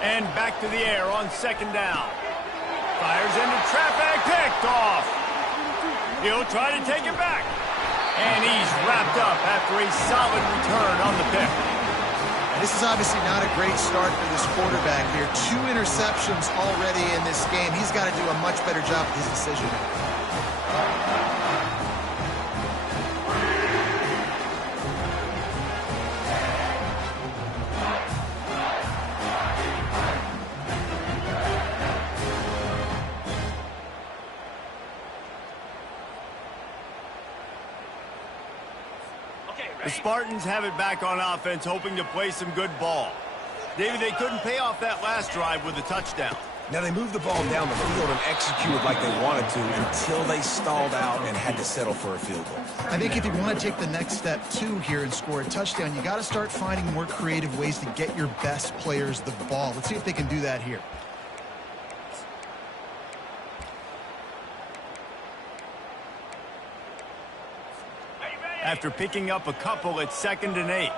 And back to the air on second down. Fires into traffic, picked off. He'll try to take it back. And he's wrapped up after a solid return on the pick. And this is obviously not a great start for this quarterback here. 2 interceptions already in this game. He's got to do a much better job with his decision. The Spartans have it back on offense, hoping to play some good ball. David, they couldn't pay off that last drive with a touchdown. Now, they moved the ball down the field and executed like they wanted to until they stalled out and had to settle for a field goal. I think if you want to take the next step, too, here and score a touchdown, you got to start finding more creative ways to get your best players the ball. Let's see if they can do that here. After picking up a couple at 2nd and 8.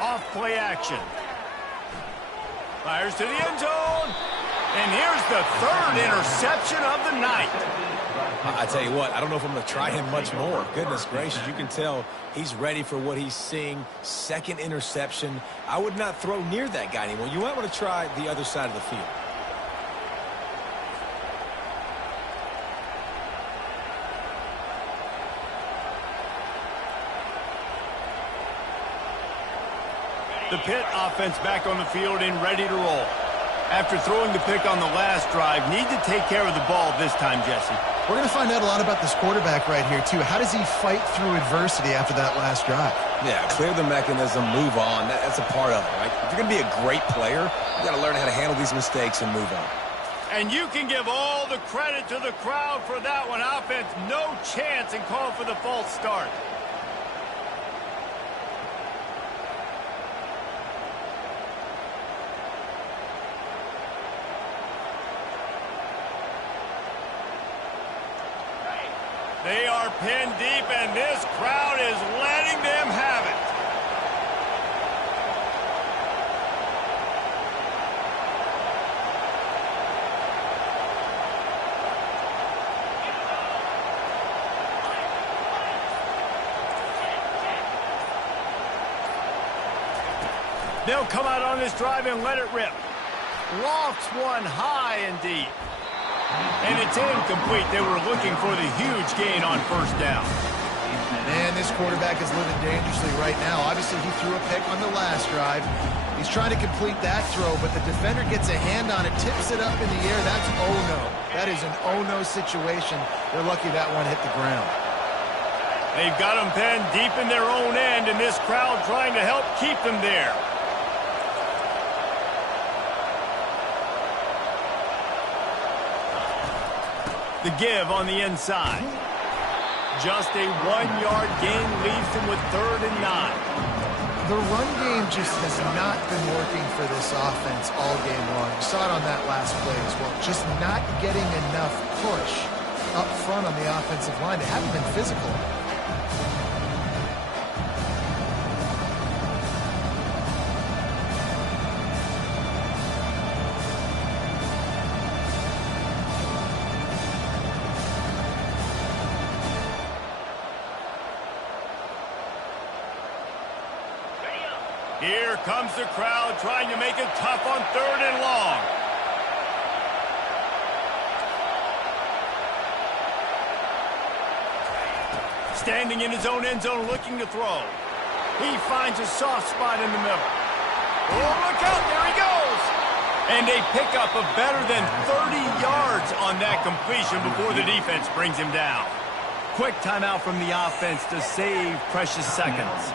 Off play action. Fires to the end zone. And here's the 3rd interception of the night. I tell you what, I don't know if I'm going to try him much more. Goodness gracious, you can tell he's ready for what he's seeing. 2nd interception. I would not throw near that guy anymore. You might want to try the other side of the field. The Pitt offense back on the field and ready to roll. After throwing the pick on the last drive, need to take care of the ball this time, Jesse. We're going to find out a lot about this quarterback right here, too. How does he fight through adversity after that last drive? Yeah, clear the mechanism, move on. That's a part of it, right? If you're going to be a great player, you got to learn how to handle these mistakes and move on. And you can give all the credit to the crowd for that one. Offense, no chance and call for the false start. They are pinned deep, and this crowd is letting them have it. They'll come out on this drive and let it rip. Lofts one high and deep. And it's incomplete. They were looking for the huge gain on 1st down. Man, this quarterback is living dangerously right now. Obviously, he threw a pick on the last drive. He's trying to complete that throw, but the defender gets a hand on it, tips it up in the air. That's oh-no. That is an oh-no situation. They're lucky that one hit the ground. They've got them pinned deep in their own end, and this crowd trying to help keep them there. The give on the inside. Just a 1-yard gain leaves them with 3rd and 9. The run game just has not been working for this offense all game long. You saw it on that last play as well. Just not getting enough push up front on the offensive line. They haven't been physical. Here comes the crowd trying to make it tough on 3rd and long. Standing in his own end zone looking to throw. He finds a soft spot in the middle. Oh, look out, there he goes! And a pickup of better than 30 yards on that completion before the defense brings him down. Quick timeout from the offense to save precious seconds.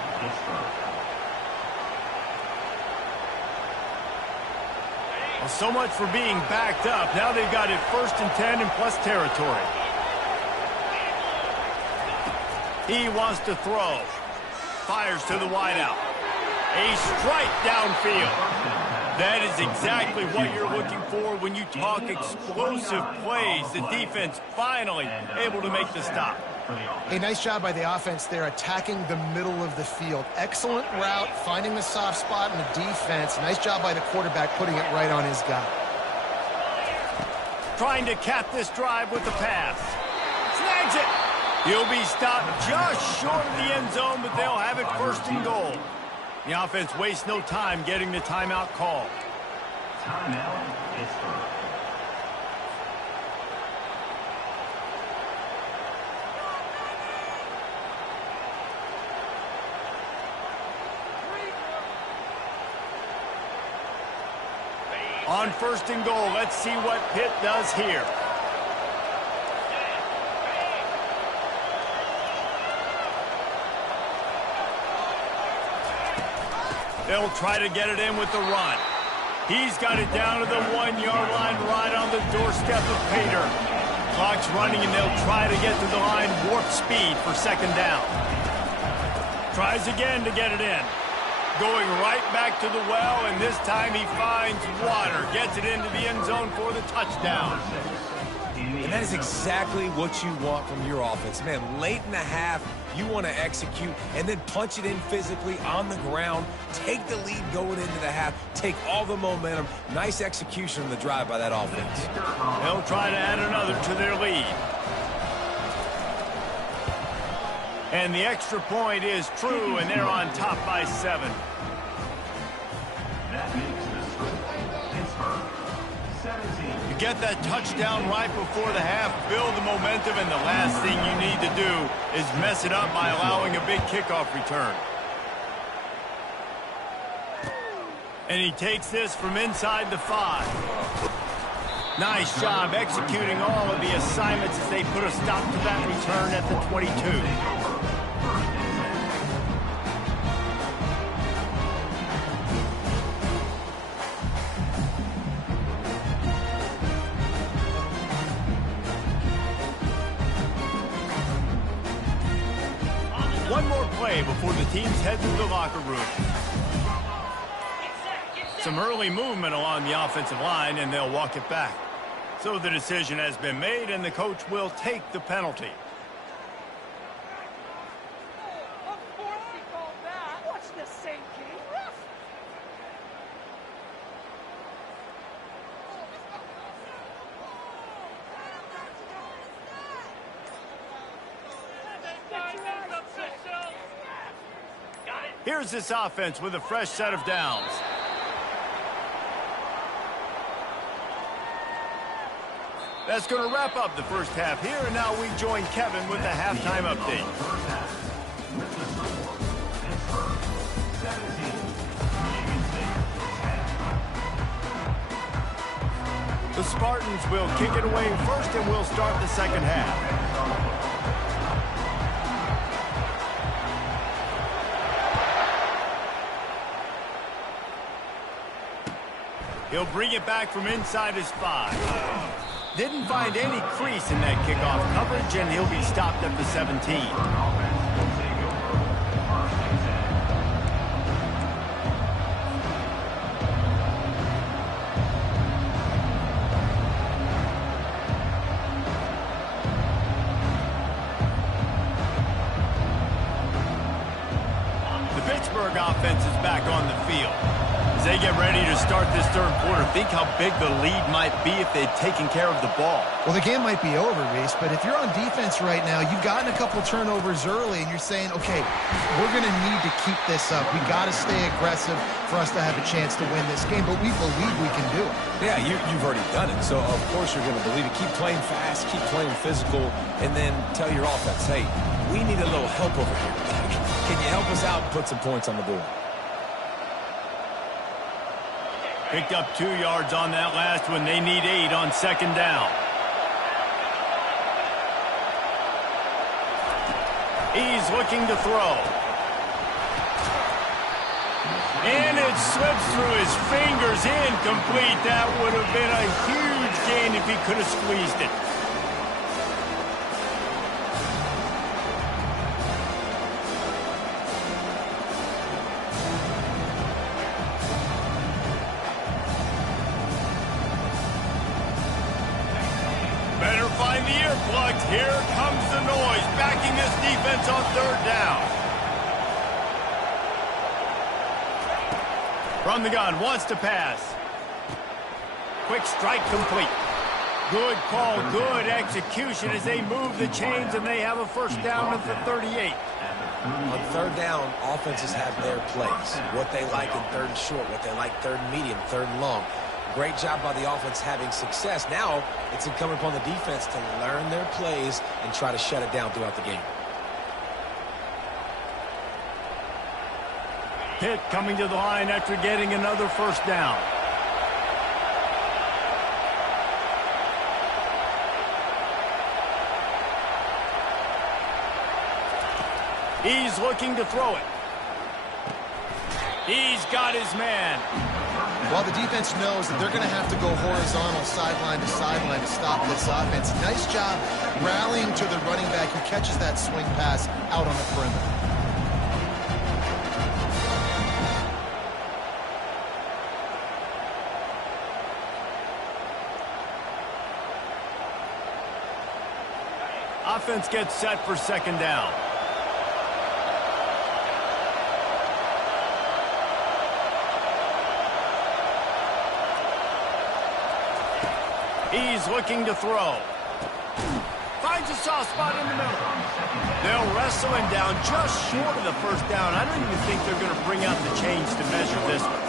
Well, so much for being backed up. Now they've got it 1st and 10 and plus territory. He wants to throw. Fires to the wideout. A strike downfield. That is exactly what you're looking for when you talk explosive plays. The defense finally able to make the stop. A nice job by the offense there, attacking the middle of the field. Excellent route, finding the soft spot in the defense. Nice job by the quarterback, putting it right on his guy. Trying to cap this drive with the pass. Snags it. He'll be stopped just short of the end zone, but they'll have it first and goal. The offense wastes no time getting the timeout call. Timeout is for. On first and goal, let's see what Pitt does here. They'll try to get it in with the run. He's got it down to the 1-yard line right on the doorstep of Pater. Clock's running, and they'll try to get to the line warp speed for second down. Tries again to get it in. Going right back to the well, and this time he finds water. Gets it into the end zone for the touchdown. And that is exactly what you want from your offense. Man, late in the half, you want to execute and then punch it in physically on the ground. Take the lead going into the half. Take all the momentum. Nice execution on the drive by that offense. They'll try to add another to their lead. And the extra point is true, and they're on top by 7. That makes the score Pittsburgh 17. You get that touchdown right before the half, build the momentum, and the last thing you need to do is mess it up by allowing a big kickoff return. And he takes this from inside the 5. Nice job executing all of the assignments as they put a stop to that return at the 22. One more play before the teams head to the locker room. Some early movement along the offensive line, and they'll walk it back. So the decision has been made, and the coach will take the penalty. Of course he called that. What's the same game? Rough. Here's this offense with a fresh set of downs. That's going to wrap up the first half here, and now we join Kevin with the halftime update. The Spartans will kick it away first, and we'll start the second half. He'll bring it back from inside his 5. Didn't find any crease in that kickoff coverage, and he'll be stopped at the 17. The Pittsburgh offense is back on the field. As they get ready to start this third quarter, think how big the lead might be if they'd taken care of the ball. Well, the game might be over, Reese, but if you're on defense right now, you've gotten a couple turnovers early, and you're saying, okay, we're going to need to keep this up. We got to stay aggressive for us to have a chance to win this game, but we believe we can do it. Yeah, you've already done it, so of course you're going to believe it. Keep playing fast, keep playing physical, and then tell your offense, hey, we need a little help over here. Can you help us out and put some points on the board? Picked up 2 yards on that last one. They need 8 on second down. He's looking to throw. And it slips through his fingers, incomplete. That would have been a huge gain if he could have squeezed it. Better find the earplugs. Here comes the noise. Backing leading this defense on third down. From the gun, wants to pass. Quick strike complete. Good call, good execution as they move the chains, and they have a first down at the 38. On third down, offenses have their plays. What they like in third and short, what they like third and medium, third and long. Great job by the offense having success. Now it's incumbent upon the defense to learn their plays and try to shut it down throughout the game. Pitt coming to the line after getting another first down. He's looking to throw it. He's got his man. Well, the defense knows that they're going to have to go horizontal sideline to sideline to stop this offense. Nice job rallying to the running back who catches that swing pass out on the perimeter. Offense gets set for second down. He's looking to throw. Finds a soft spot in the middle. They'll wrestle him down just short of the first down. I don't even think they're going to bring out the chains to measure this one.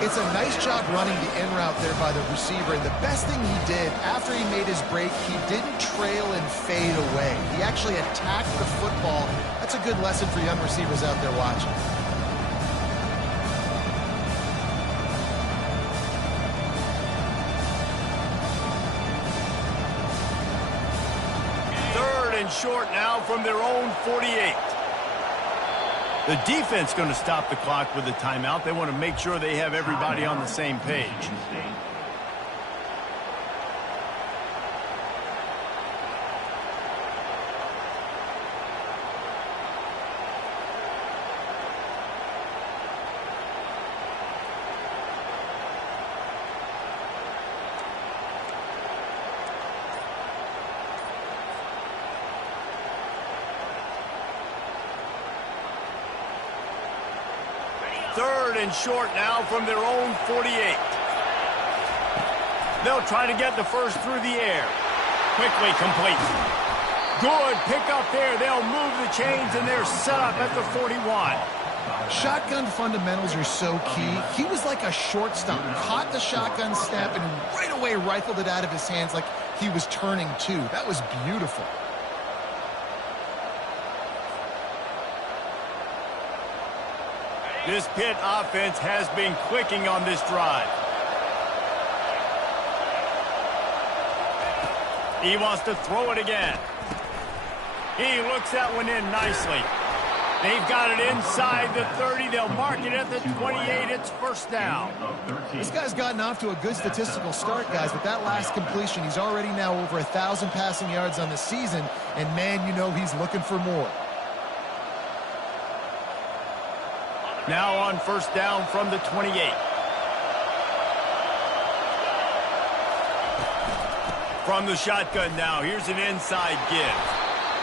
It's a nice job running the in route there by the receiver. And the best thing he did after he made his break, he didn't trail and fade away. He actually attacked the football. That's a good lesson for young receivers out there watching. Short now from their own 48. The defense going to stop the clock with a timeout. They want to make sure they have everybody on the same page. Third and short now from their own 48. They'll try to get the first through the air. Quickly complete. Good pickup there. They'll move the chains, and they're set up at the 41. Shotgun fundamentals are so key. He was like a shortstop. Caught the shotgun snap and right away rifled it out of his hands like he was turning two. That was beautiful. This Pitt offense has been clicking on this drive. He wants to throw it again. He looks that one in nicely. They've got it inside the 30. They'll mark it at the 28. It's first down. This guy's gotten off to a good statistical start, guys. With that last completion, he's already now over 1,000 passing yards on the season. And, man, you know he's looking for more. Now on first down from the 28. From the shotgun now, here's an inside give.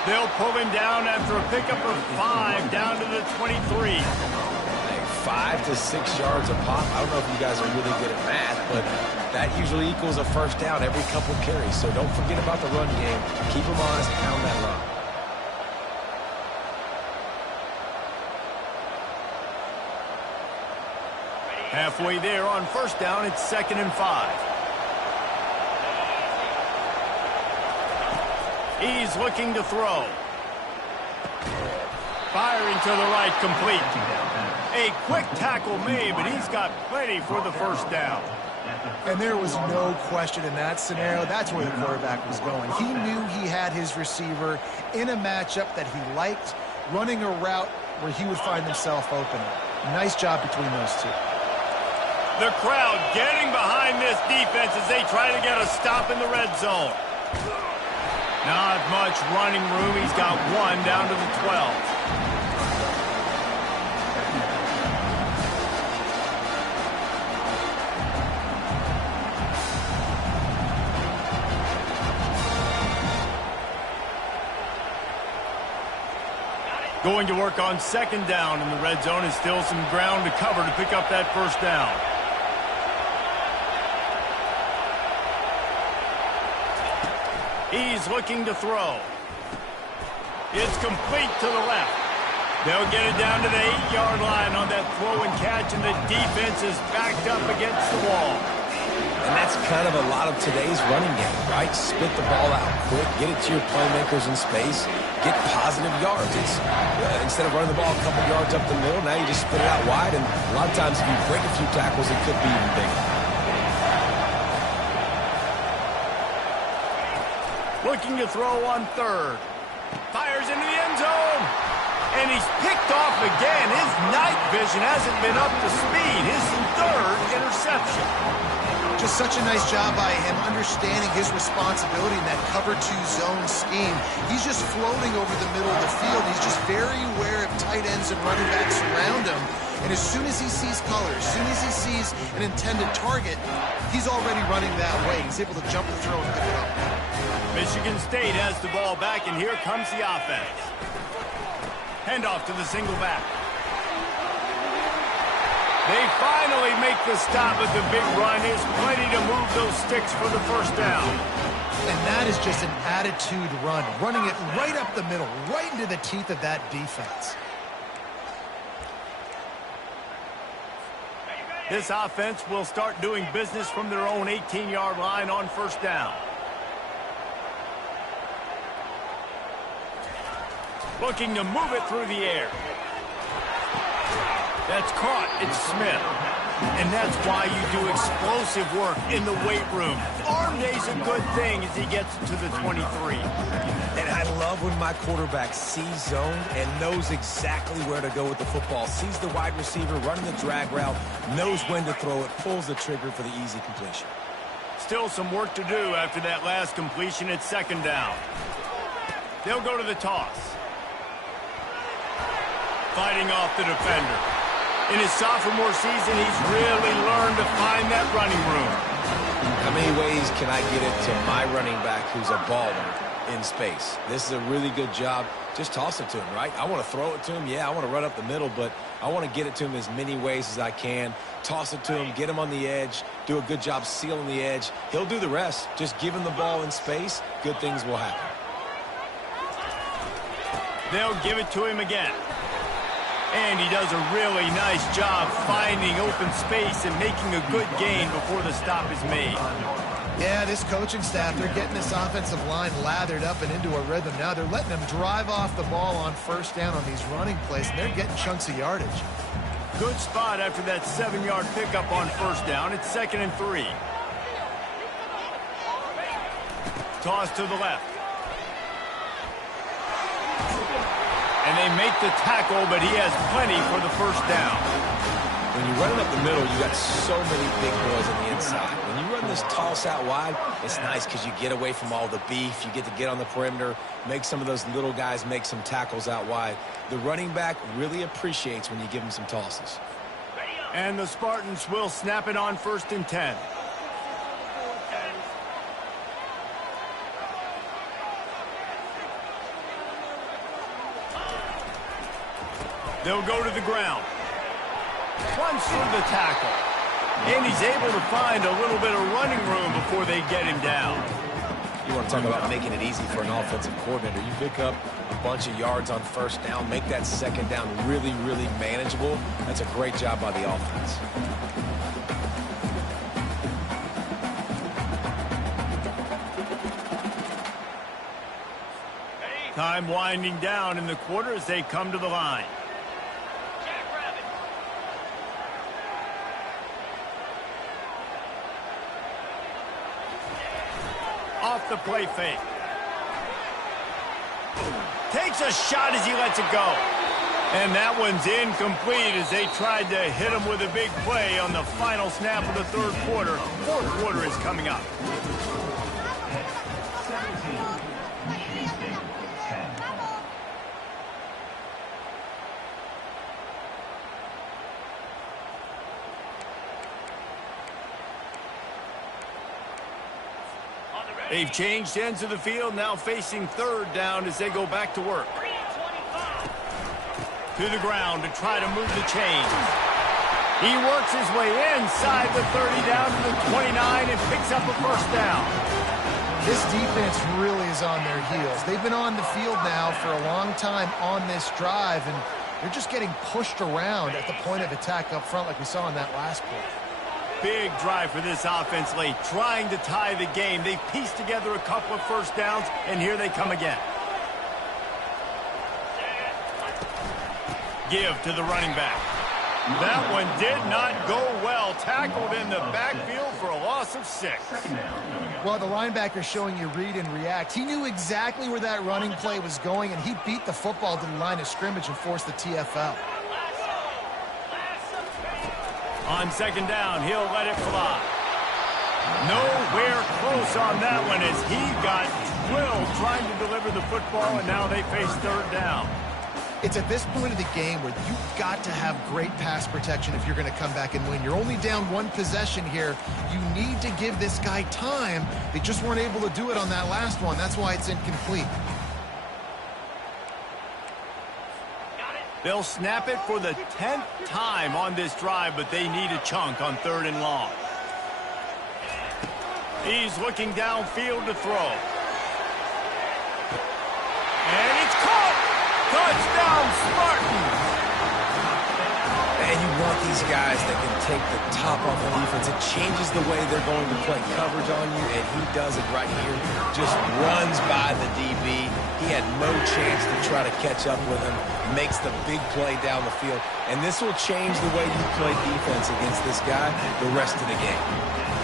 They'll pull him down after a pickup of 5 down to the 23. Like 5 to 6 yards a pop. I don't know if you guys are really good at math, but that usually equals a first down every couple carries. So don't forget about the run game. Keep them honest, pound that run. Halfway there on first down, it's 2nd and 5. He's looking to throw. Firing to the right, complete. A quick tackle made, but he's got plenty for the first down. And there was no question in that scenario. That's where the quarterback was going. He knew he had his receiver in a matchup that he liked, running a route where he would find himself open. Nice job between those two. The crowd getting behind this defense as they try to get a stop in the red zone. Not much running room. He's got 1 down to the 12. Going to work on second down in the red zone, and still some ground to cover to pick up that first down. He's looking to throw. It's complete to the left. They'll get it down to the 8-yard line on that throw and catch, and the defense is backed up against the wall. And that's kind of a lot of today's running game, right? Spit the ball out quick, get it to your playmakers in space, get positive yards. It's instead of running the ball a couple yards up the middle, now you just spit it out wide, and a lot of times if you break a few tackles, it could be even bigger. Looking to throw on third. Fires into the end zone. And he's picked off again. His night vision hasn't been up to speed. His third interception. Just such a nice job by him understanding his responsibility in that cover 2 zone scheme. He's just floating over the middle of the field. He's just very aware of tight ends and running backs around him. And as soon as he sees color, as soon as he sees an intended target, he's already running that way. He's able to jump the throw and pick it up. Michigan State has the ball back, and here comes the offense. Handoff to the single back. They finally make the stop at the big run. There's plenty to move those sticks for the first down. And that is just an attitude run, running it right up the middle, right into the teeth of that defense. This offense will start doing business from their own 18-yard line on first down. Looking to move it through the air. That's caught. It's Smith. And that's why you do explosive work in the weight room. Arm day's a good thing as he gets to the 23. And I love when my quarterback sees zone and knows exactly where to go with the football. Sees the wide receiver running the drag route, knows when to throw it, pulls the trigger for the easy completion. Still some work to do after that last completion. It's second down. They'll go to the toss. Fighting off the defender. In his sophomore season, he's really learned to find that running room. How many ways can I get it to my running back who's a baller in space? This is a really good job. Just toss it to him, right? I want to throw it to him. Yeah, I want to run up the middle, but I want to get it to him as many ways as I can. Toss it to him, get him on the edge, do a good job sealing the edge. He'll do the rest. Just give him the ball in space. Good things will happen. They'll give it to him again. And he does a really nice job finding open space and making a good gain before the stop is made. Yeah, this coaching staff, they're getting this offensive line lathered up and into a rhythm now. They're letting them drive off the ball on first down on these running plays, and they're getting chunks of yardage. Good spot after that 7-yard pickup on first down. It's 2nd and 3. Toss to the left. And they make the tackle, but he has plenty for the first down. When you run it up the middle, you got so many big boys on the inside. When you run this toss out wide, it's nice because you get away from all the beef. You get to get on the perimeter, make some of those little guys make some tackles out wide. The running back really appreciates when you give him some tosses. And the Spartans will snap it on 1st and 10. They'll go to the ground. Runs through the tackle. And he's able to find a little bit of running room before they get him down. You want to talk about making it easy for an offensive coordinator. You pick up a bunch of yards on first down, make that second down really, really manageable. That's a great job by the offense. Time winding down in the quarter as they come to the line. Off the play fake. Takes a shot as he lets it go. And that one's incomplete as they tried to hit him with a big play on the final snap of the third quarter. Fourth quarter is coming up. 17, Michigan State, 10. They've changed ends of the field, now facing third down as they go back to work. To the ground to try to move the chains. He works his way inside the 30 down to the 29 and picks up a first down. This defense really is on their heels. They've been on the field now for a long time on this drive, and they're just getting pushed around at the point of attack up front like we saw in that last play. Big drive for this offense late, trying to tie the game. They pieced together a couple of first downs, and here they come again. Give to the running back. That one did not go well. Tackled in the backfield for a loss of 6. Well, the linebacker showing you read and react. He knew exactly where that running play was going, and he beat the football to the line of scrimmage and forced the TFL. On second down, he'll let it fly. Nowhere close on that one as he got drilled trying to deliver the football, and now they face third down. It's at this point of the game where you've got to have great pass protection if you're going to come back and win. You're only down one possession here. You need to give this guy time. They just weren't able to do it on that last one. That's why it's incomplete. They'll snap it for the 10th time on this drive, but they need a chunk on 3rd and long. He's looking downfield to throw. And it's caught! Touchdown, Spartans! And you want these guys that can take the top off the defense. It changes the way they're going to play coverage on you, and he does it right here. Just runs by the DB. He had no chance to try to catch up with him. Makes the big play down the field. And this will change the way you play defense against this guy the rest of the game.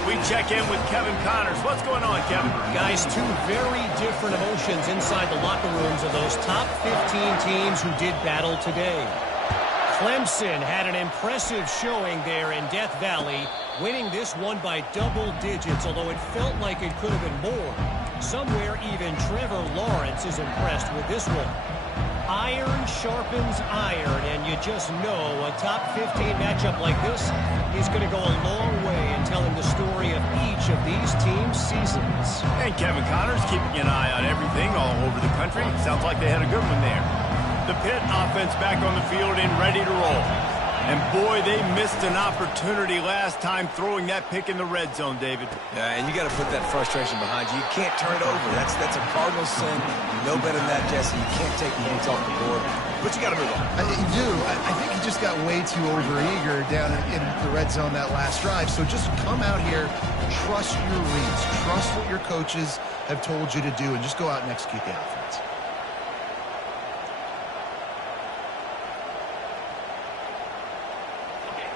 We check in with Kevin Connors. What's going on, Kevin? Guys, two very different emotions inside the locker rooms of those top 15 teams who did battle today. Clemson had an impressive showing there in Death Valley, winning this one by double digits, although it felt like it could have been more. Somewhere even Trevor Lawrence is impressed with this one. Iron sharpens iron, and you just know a top 15 matchup like this is going to go a long way in telling the story of each of these teams' seasons. And Kevin Connors keeping an eye on everything all over the country. Sounds like they had a good one there. The Pitt offense back on the field and ready to roll. And boy, they missed an opportunity last time throwing that pick in the red zone, David. Yeah, and you got to put that frustration behind you. You can't turn it over. That's a cardinal sin. You know better than that, Jesse. You can't take points off the board. But you got to move on. You do. I think he just got way too overeager down in the red zone that last drive. So just come out here, trust your reads, trust what your coaches have told you to do, and just go out and execute the offense.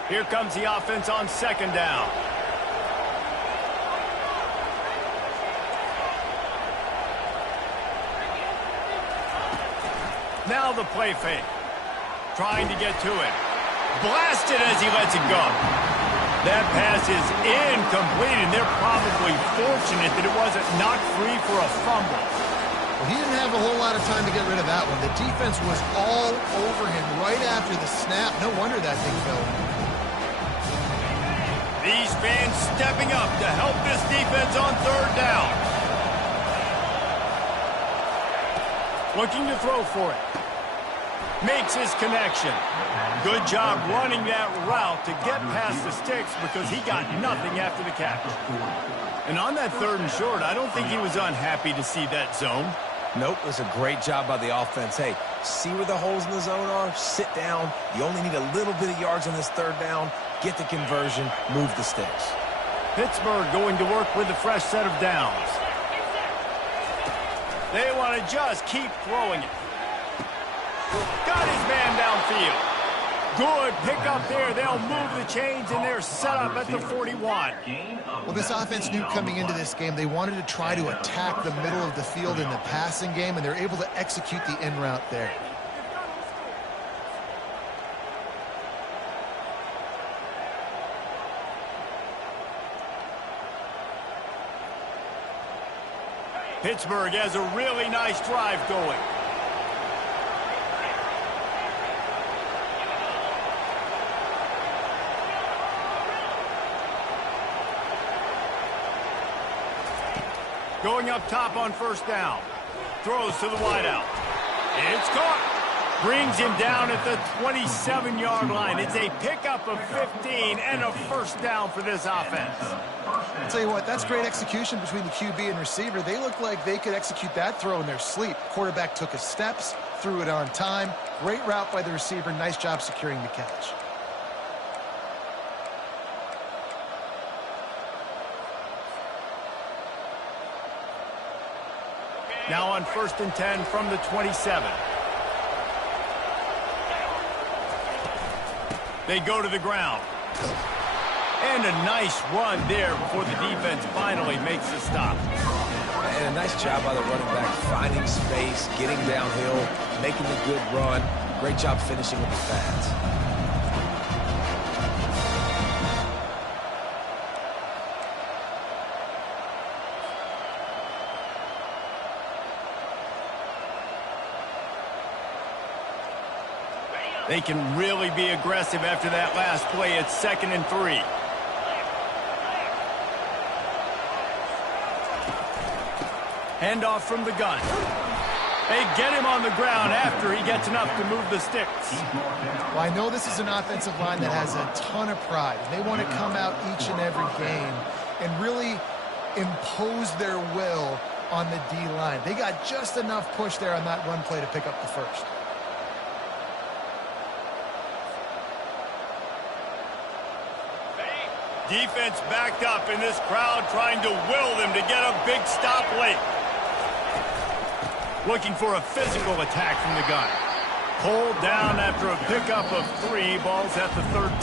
Here comes the offense on second down. Now the play fake. Trying to get to it. Blasted as he lets it go. That pass is incomplete, and they're probably fortunate that it wasn't knocked free for a fumble. Well, he didn't have a whole lot of time to get rid of that one. The defense was all over him right after the snap. No wonder that thing fell. These fans stepping up to help this defense on third down. Looking to throw for it. Makes his connection. Good job running that route to get past the sticks because he got nothing after the catch. And on that 3rd and short, I don't think he was unhappy to see that zone. Nope, it was a great job by the offense. Hey, see where the holes in the zone are? Sit down. You only need a little bit of yards on this 3rd down. Get the conversion. Move the sticks. Pittsburgh going to work with a fresh set of downs. They want to just keep throwing it. Got his man downfield. Good pick up there. They'll move the chains, and they're set up at the 41. Well, this offense knew coming into this game they wanted to try to attack the middle of the field in the passing game, and they're able to execute the in route there. Pittsburgh has a really nice drive going. Going up top on first down. Throws to the wideout. It's caught. Brings him down at the 27-yard line. It's a pickup of 15 and a first down for this offense. I'll tell you what, that's great execution between the QB and receiver. They look like they could execute that throw in their sleep. Quarterback took his steps, threw it on time. Great route by the receiver. Nice job securing the catch. Now on 1st and 10 from the 27. They go to the ground. And a nice run there before the defense finally makes the stop. And a nice job by the running back, finding space, getting downhill, making a good run. Great job finishing with the pads. They can really be aggressive after that last play. It's 2nd and 3. Handoff from the gun. They get him on the ground after he gets enough to move the sticks. Well, I know this is an offensive line that has a ton of pride. They want to come out each and every game and really impose their will on the D-line. They got just enough push there on that run play to pick up the first. Defense backed up in this crowd trying to will them to get a big stop late. Looking for a physical attack from the gun. Pulled down after a pickup of 3, balls at the 13.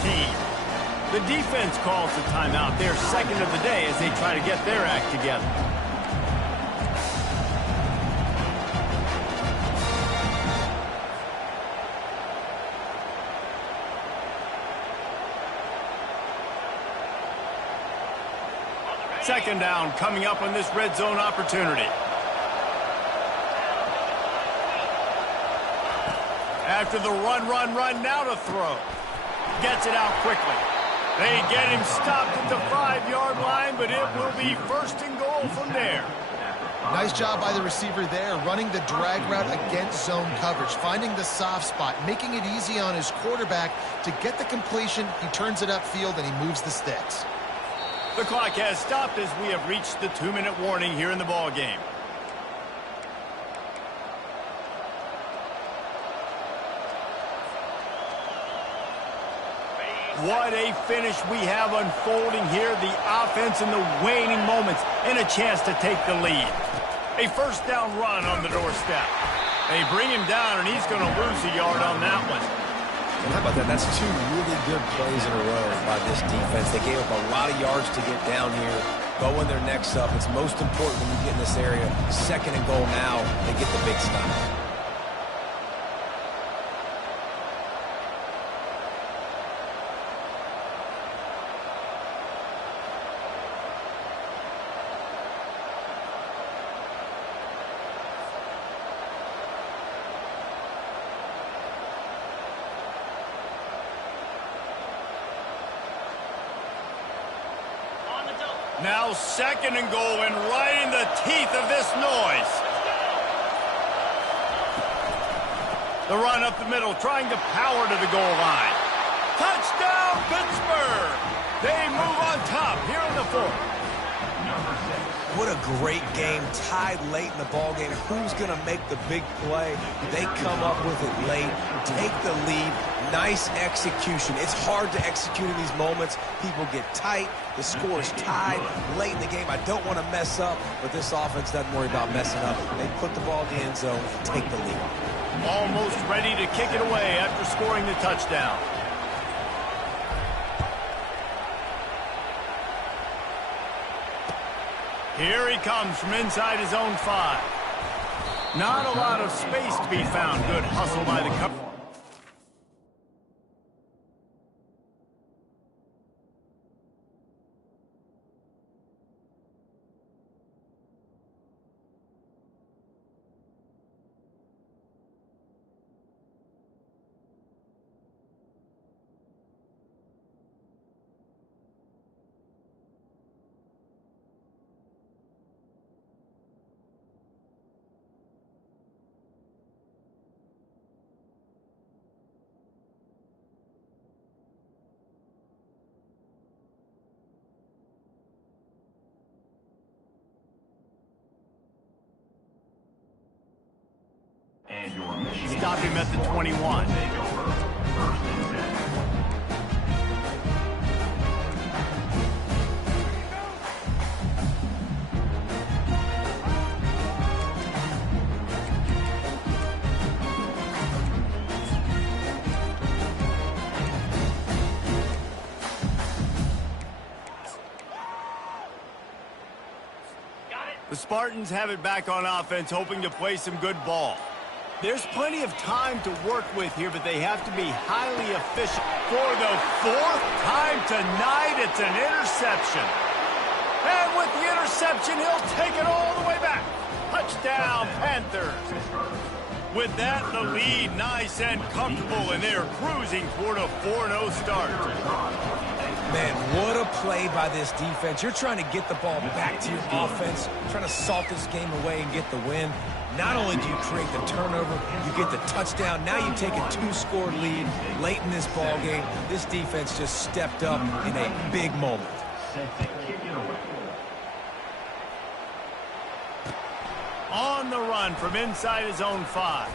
The defense calls the timeout. They're 2nd of the day as they try to get their act together. Second down coming up on this red zone opportunity. After the run, now to throw. Gets it out quickly. They get him stopped at the 5-yard line, but it will be 1st and goal from there. Nice job by the receiver there, running the drag route against zone coverage, finding the soft spot, making it easy on his quarterback to get the completion. He turns it upfield, and he moves the sticks. The clock has stopped as we have reached the 2-minute warning here in the ball game. What a finish we have unfolding here. The offense in the waning moments and a chance to take the lead. A first down run on the doorstep. They bring him down, and he's going to lose a yard on that one. And how about that? That's 2 really good plays in a row by this defense. They gave up a lot of yards to get down here. But when they're next up, it's most important when you get in this area. 2nd and goal now, they get the big stop. Now 2nd and goal, and right in the teeth of this noise. The run up the middle, trying to power to the goal line. Touchdown, Pittsburgh! They move on top here in the 4th. What a great game, tied late in the ballgame. Who's going to make the big play? They come up with it late, take the lead. Nice execution. It's hard to execute in these moments. People get tight. The score is tied late in the game. I don't want to mess up, but this offense doesn't worry about messing up. They put the ball in the end zone and take the lead. Almost ready to kick it away after scoring the touchdown. Here he comes from inside his own 5. Not a lot of space to be found. Good hustle by the cover. stop him at the 21. The Spartans have it back on offense, hoping to play some good ball. There's plenty of time to work with here, but they have to be highly efficient. For the fourth time tonight, it's an interception. And with the interception, he'll take it all the way back. Touchdown, Panthers. With that, the lead nice and comfortable, and they're cruising toward a 4-0 start. Man, what a play by this defense. You're trying to get the ball back to your offense, trying to salt this game away and get the win. Not only do you create the turnover, you get the touchdown. Now you take a 2-score lead late in this ball game. This defense just stepped up in a big moment. On the run from inside his own 5.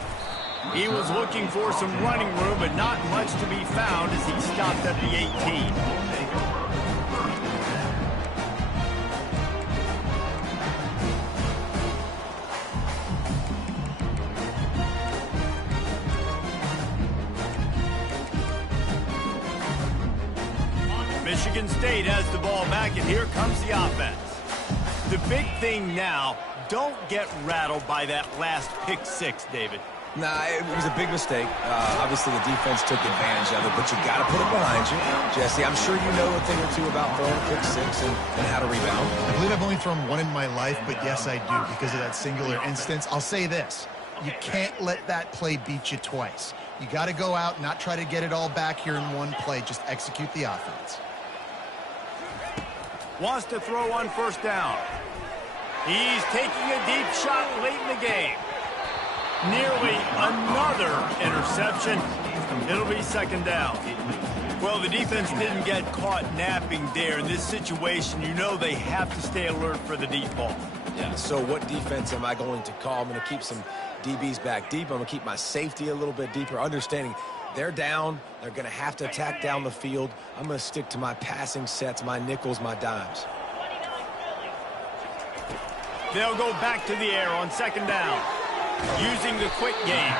He was looking for some running room, but not much to be found as he stopped at the 18. Michigan State has the ball back, and here comes the offense. The big thing now, don't get rattled by that last pick 6, David. Nah, it was a big mistake. Obviously, the defense took advantage of it, but you got to put it behind you. Jesse, I'm sure you know a thing or two about throwing a pick 6 and how to rebound. I believe I've only thrown one in my life, but yes, I do, because of that singular instance. I'll say this. You can't let that play beat you twice. You got to go out, not try to get it all back here in one play. Just execute the offense. Wants to throw on first down. He's taking a deep shot late in the game. Nearly another interception. It'll be second down. Well, the defense didn't get caught napping there. In this situation, you know they have to stay alert for the deep ball. Yeah, so what defense am I going to call? I'm going to keep some DBs back deep. I'm going to keep my safety a little bit deeper, understanding they're down. They're going to have to attack down the field. I'm going to stick to my passing sets, my nickels, my dimes. They'll go back to the air on second down, using the quick game.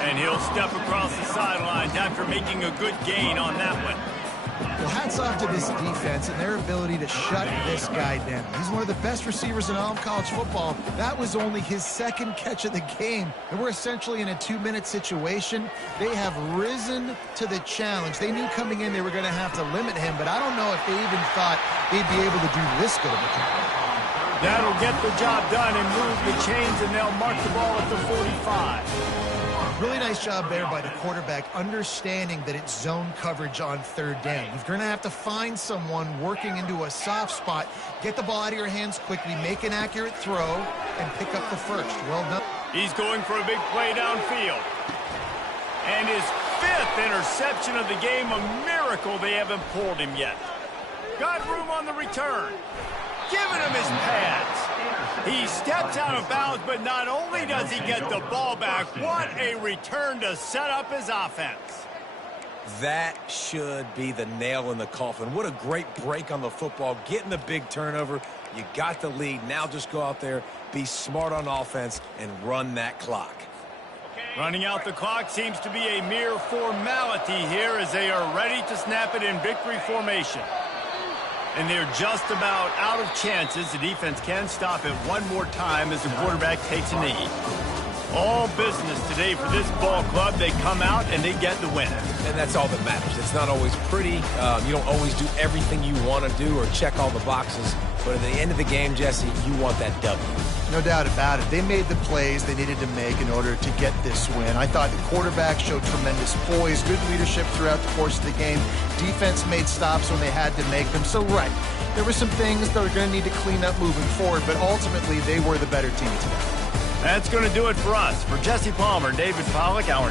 And he'll step across the sidelines after making a good gain on that one. Well, hats off to this defense and their ability to shut this guy down. He's one of the best receivers in all of college football. That was only his second catch of the game. And we're essentially in a 2-minute situation. They have risen to the challenge. They knew coming in they were going to have to limit him, but I don't know if they even thought they'd be able to do this good of a job. That'll get the job done and move the chains, and they'll mark the ball at the 45. Really nice job there by the quarterback, understanding that it's zone coverage on third down. You're going to have to find someone working into a soft spot, get the ball out of your hands quickly, make an accurate throw, and pick up the first. Well done. He's going for a big play downfield. And his 5th interception of the game, a miracle they haven't pulled him yet. Got room on the return. Giving him his pads. He steps out of bounds, but not only does he get the ball back, what a return to set up his offense. That should be the nail in the coffin. What a great break on the football, getting the big turnover. You got the lead. Now just go out there, be smart on offense, and run that clock. Running out the clock seems to be a mere formality here as they are ready to snap it in victory formation. And they're just about out of chances. The defense can stop it one more time as the quarterback takes a knee. All business today for this ball club. They come out and they get the win. And that's all that matters. It's not always pretty. You don't always do everything you want to do or check all the boxes. But at the end of the game, Jesse, you want that W. No doubt about it. They made the plays they needed to make in order to get this win. I thought the quarterback showed tremendous poise, good leadership throughout the course of the game. Defense made stops when they had to make them. So, right, there were some things that are going to need to clean up moving forward, but ultimately they were the better team today. That's going to do it for us. For Jesse Palmer, David Pollack, our